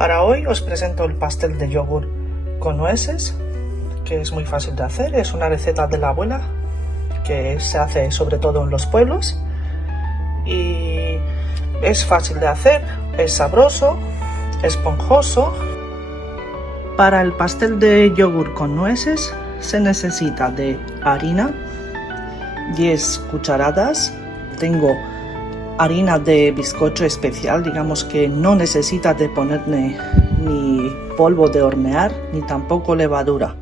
Para hoy os presento el pastel de yogur con nueces, que es muy fácil de hacer. Es una receta de la abuela que se hace sobre todo en los pueblos y es fácil de hacer, es sabroso, esponjoso. Para el pastel de yogur con nueces se necesita de harina, 10 cucharadas. Tengo harina de bizcocho especial, digamos que no necesita de ponerle ni polvo de hornear ni tampoco levadura,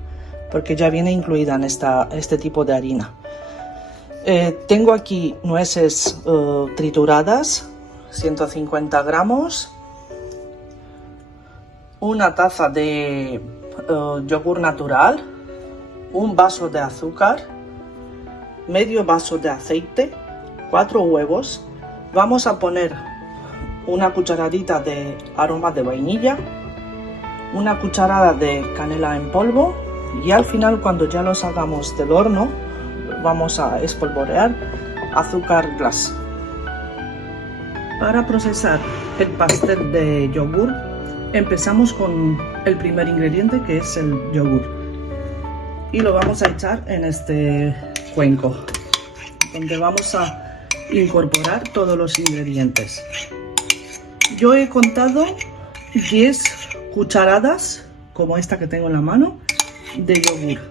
porque ya viene incluida en este tipo de harina. Tengo aquí nueces trituradas, 150 gramos, una taza de yogur natural, un vaso de azúcar, medio vaso de aceite, 4 huevos. Vamos a poner una cucharadita de aroma de vainilla, una cucharada de canela en polvo y al final, cuando ya lo sacamos del horno, vamos a espolvorear azúcar glass. Para procesar el pastel de yogur, empezamos con el primer ingrediente, que es el yogur, y lo vamos a echar en este cuenco donde vamos a incorporar todos los ingredientes. Yo he contado 10 cucharadas, como esta que tengo en la mano, de yogur,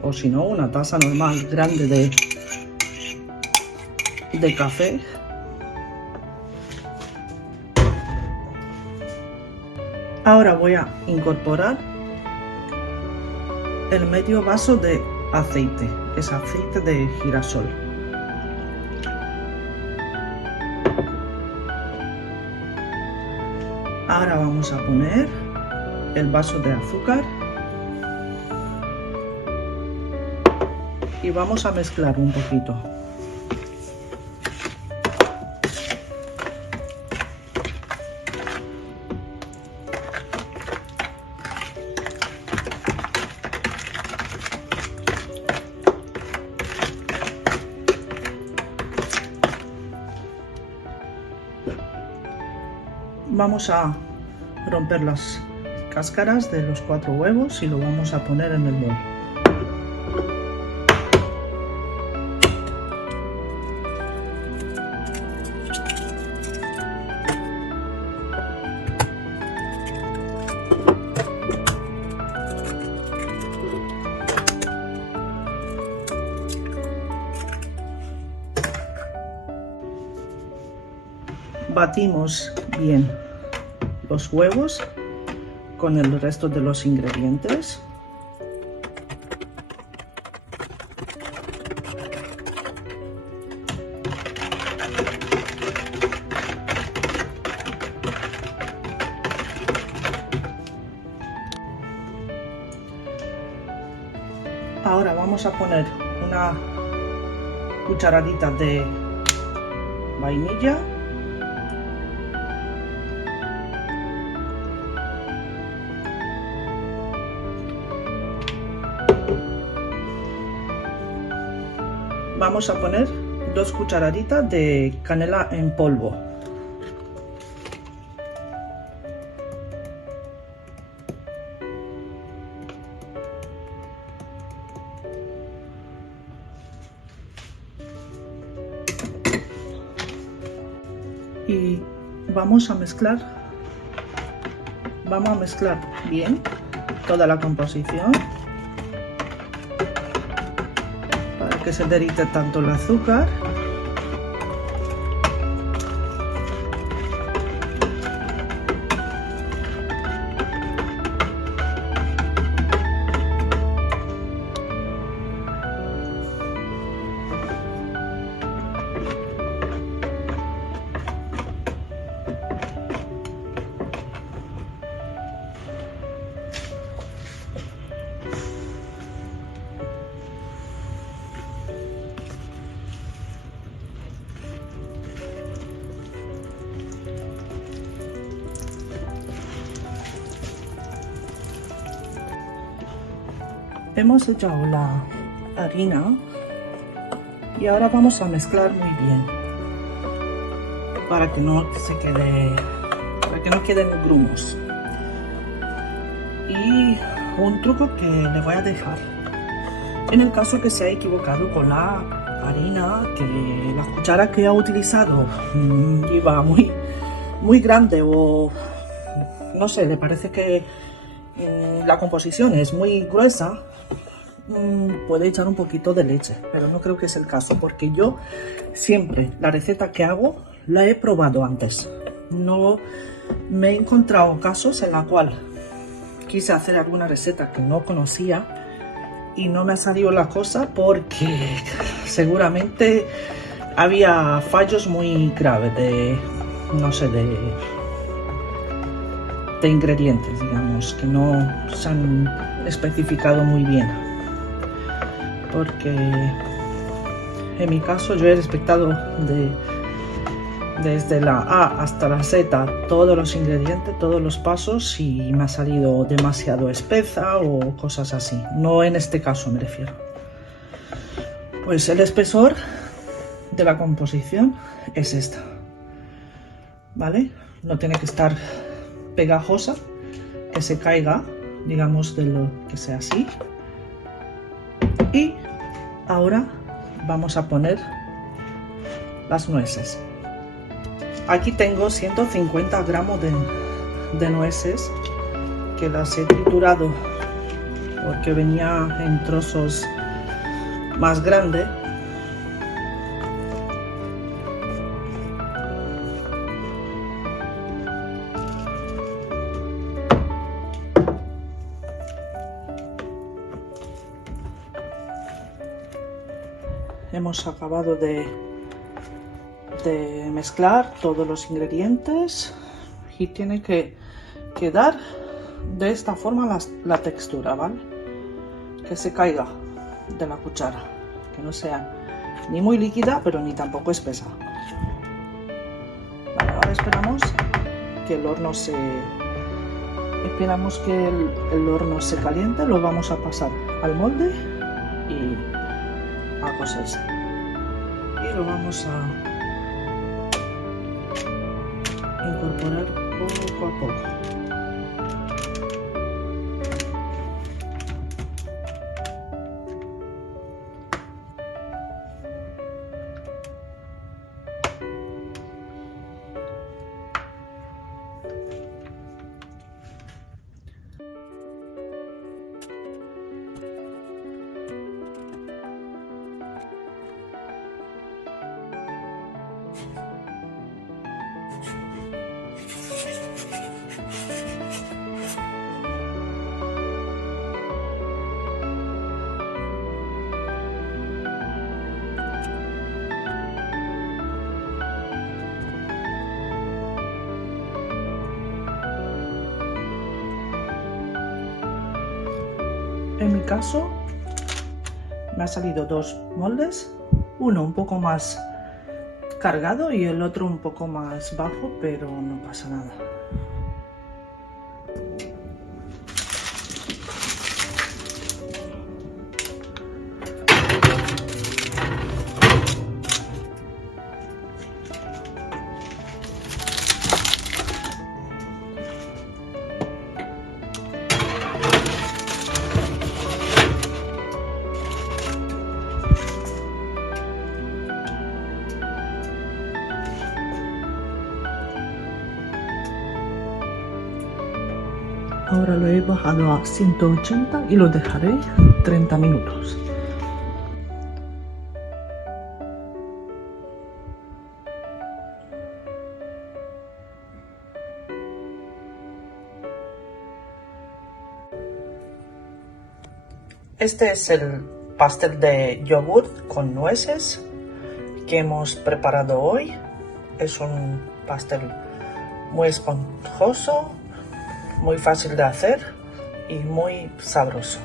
o si no, una taza normal grande de café. Ahora voy a incorporar el medio vaso de aceite, es aceite de girasol. Ahora vamos a poner el vaso de azúcar y vamos a mezclar un poquito. Vamos a romper las cáscaras de los 4 huevos y lo vamos a poner en el bol. Batimos bien los huevos con el resto de los ingredientes. Ahora vamos a poner una cucharadita de vainilla. Vamos a poner 2 cucharaditas de canela en polvo. Y vamos a mezclar bien toda la composición, que se derrite tanto el azúcar Hemos echado la harina y ahora vamos a mezclar muy bien para que no queden grumos. Y un truco que le voy a dejar, en el caso que se ha equivocado con la harina, que la cuchara que ha utilizado iba muy grande, o no sé, le parece que la composición es muy gruesa, puede echar un poquito de leche, pero no creo que es el caso, porque yo siempre la receta que hago la he probado antes. No me he encontrado casos en la cual quise hacer alguna receta que no conocía y no me ha salido la cosa, porque seguramente había fallos muy graves de, no sé, de ingredientes, digamos, que no se han especificado muy bien. Porque en mi caso yo he respetado desde la A hasta la Z todos los ingredientes, todos los pasos, y me ha salido demasiado espesa o cosas así. No en este caso me refiero. Pues el espesor de la composición es esta, ¿vale? No tiene que estar pegajosa, que se caiga, digamos, de lo que sea así. Y ahora vamos a poner las nueces. Aquí tengo 150 gramos de nueces, que las he triturado porque venía en trozos más grandes. Hemos acabado de mezclar todos los ingredientes y tiene que quedar de esta forma la textura, ¿vale? Que se caiga de la cuchara, que no sea ni muy líquida pero ni tampoco espesa. Vale, ahora esperamos que el horno se caliente, lo vamos a pasar al molde y a coserse, y lo vamos a incorporar poco a poco. En mi caso me ha salido dos moldes, uno un poco más cargado y el otro un poco más bajo, pero no pasa nada. Ahora lo he bajado a 180 y lo dejaré 30 minutos. Este es el pastel de yogur con nueces que hemos preparado hoy. Es un pastel muy esponjoso, muy fácil de hacer y muy sabroso.